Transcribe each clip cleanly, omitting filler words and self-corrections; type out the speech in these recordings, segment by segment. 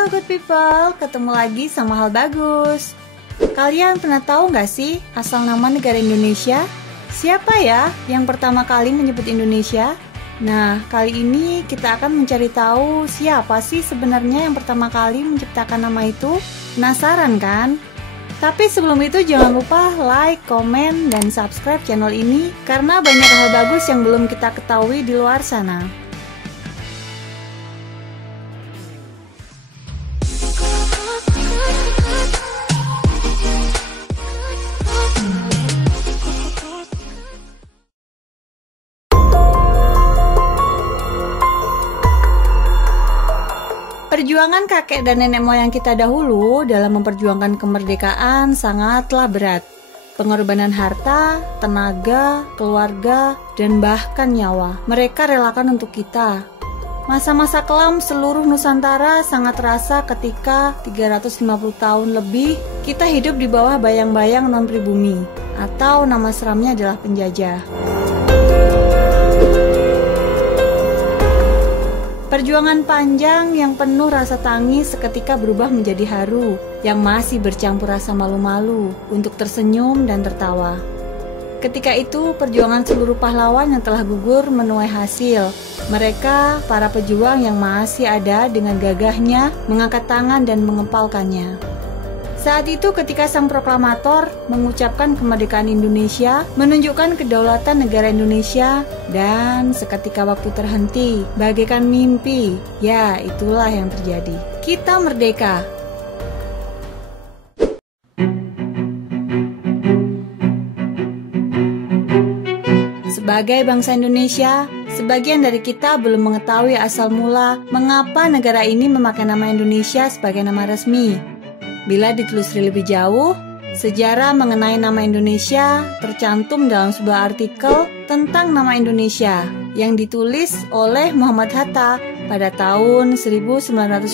Halo good people, ketemu lagi sama hal bagus. Kalian pernah tahu nggak sih asal nama negara Indonesia? Siapa ya yang pertama kali menyebut Indonesia? Nah, kali ini kita akan mencari tahu siapa sih sebenarnya yang pertama kali menciptakan nama itu. Penasaran kan? Tapi sebelum itu jangan lupa like, komen, dan subscribe channel ini karena banyak hal bagus yang belum kita ketahui di luar sana. Perjuangan kakek dan nenek moyang kita dahulu dalam memperjuangkan kemerdekaan sangatlah berat. Pengorbanan harta, tenaga, keluarga, dan bahkan nyawa mereka relakan untuk kita. Masa-masa kelam seluruh Nusantara sangat terasa ketika 350 tahun lebih kita hidup di bawah bayang-bayang non-pribumi, atau nama seramnya adalah penjajah. Perjuangan panjang yang penuh rasa tangis seketika berubah menjadi haru yang masih bercampur rasa malu-malu untuk tersenyum dan tertawa. Ketika itu perjuangan seluruh pahlawan yang telah gugur menuai hasil. Mereka, para pejuang yang masih ada dengan gagahnya mengangkat tangan dan mengepalkannya. Saat itu ketika sang proklamator mengucapkan kemerdekaan Indonesia, menunjukkan kedaulatan negara Indonesia, dan seketika waktu terhenti, bagaikan mimpi, ya itulah yang terjadi. Kita merdeka. Sebagai bangsa Indonesia, sebagian dari kita belum mengetahui asal mula mengapa negara ini memakai nama Indonesia sebagai nama resmi. Bila ditelusuri lebih jauh, sejarah mengenai nama Indonesia tercantum dalam sebuah artikel tentang nama Indonesia yang ditulis oleh Muhammad Hatta pada tahun 1927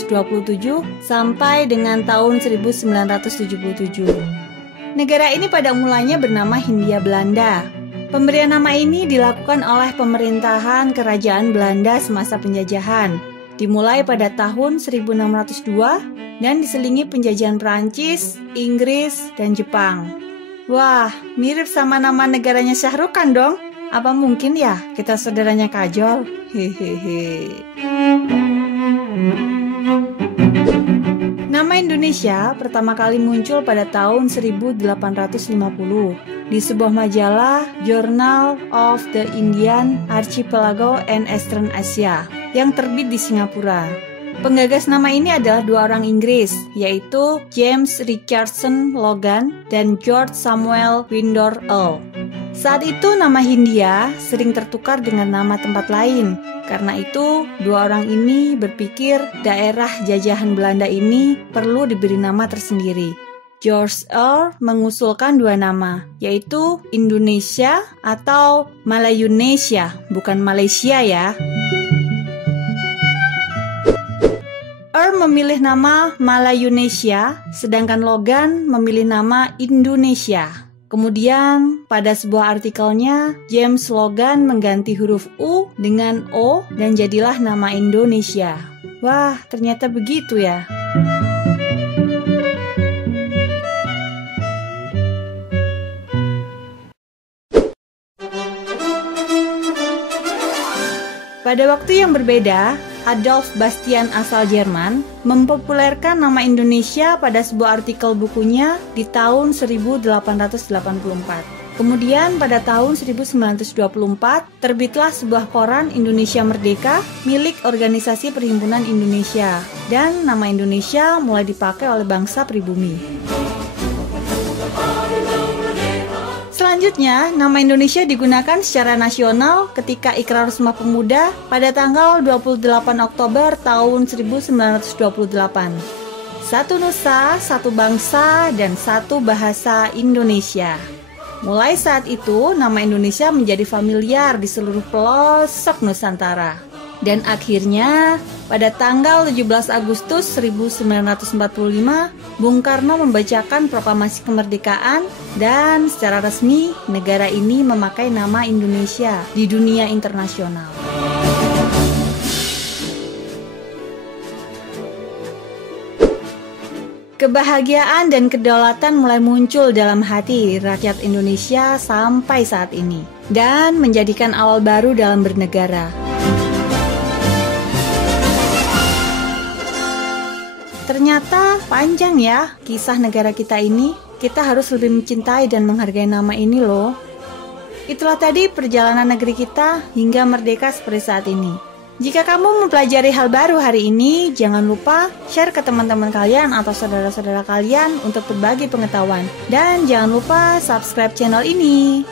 sampai dengan tahun 1977. Negara ini pada mulanya bernama Hindia Belanda. Pemberian nama ini dilakukan oleh pemerintahan kerajaan Belanda semasa penjajahan, dimulai pada tahun 1602 dan diselingi penjajahan Prancis, Inggris, dan Jepang. Wah, mirip sama nama negaranya Shah Rukh Khan dong. Apa mungkin ya kita saudaranya Kajol? Hehehe. Nama Indonesia pertama kali muncul pada tahun 1850 di sebuah majalah Journal of the Indian Archipelago and Eastern Asia yang terbit di Singapura. Penggagas nama ini adalah dua orang Inggris, yaitu James Richardson Logan dan George Samuel Windor Earl. Saat itu nama Hindia sering tertukar dengan nama tempat lain. Karena itu, dua orang ini berpikir daerah jajahan Belanda ini perlu diberi nama tersendiri. George Earl mengusulkan dua nama, yaitu Indonesia atau Malayunesia, bukan Malaysia ya. Earl memilih nama Malayunesia, sedangkan Logan memilih nama Indonesia. Kemudian, pada sebuah artikelnya, James Logan mengganti huruf U dengan O dan jadilah nama Indonesia. Wah, ternyata begitu ya. Pada waktu yang berbeda, Adolf Bastian asal Jerman mempopulerkan nama Indonesia pada sebuah artikel bukunya di tahun 1884. Kemudian pada tahun 1924 terbitlah sebuah koran Indonesia Merdeka milik Organisasi Perhimpunan Indonesia dan nama Indonesia mulai dipakai oleh bangsa pribumi. Selanjutnya, nama Indonesia digunakan secara nasional ketika Ikrar Sumpah Pemuda pada tanggal 28 Oktober tahun 1928. Satu nusa, satu bangsa, dan satu bahasa Indonesia. Mulai saat itu, nama Indonesia menjadi familiar di seluruh pelosok Nusantara. Dan akhirnya, pada tanggal 17 Agustus 1945, Bung Karno membacakan proklamasi kemerdekaan dan secara resmi negara ini memakai nama Indonesia di dunia internasional. Kebahagiaan dan kedaulatan mulai muncul dalam hati rakyat Indonesia sampai saat ini, dan menjadikan awal baru dalam bernegara. Ternyata panjang ya kisah negara kita ini. Kita harus lebih mencintai dan menghargai nama ini loh. Itulah tadi perjalanan negeri kita hingga merdeka seperti saat ini. Jika kamu mempelajari hal baru hari ini, jangan lupa share ke teman-teman kalian atau saudara-saudara kalian untuk berbagi pengetahuan. Dan jangan lupa subscribe channel ini.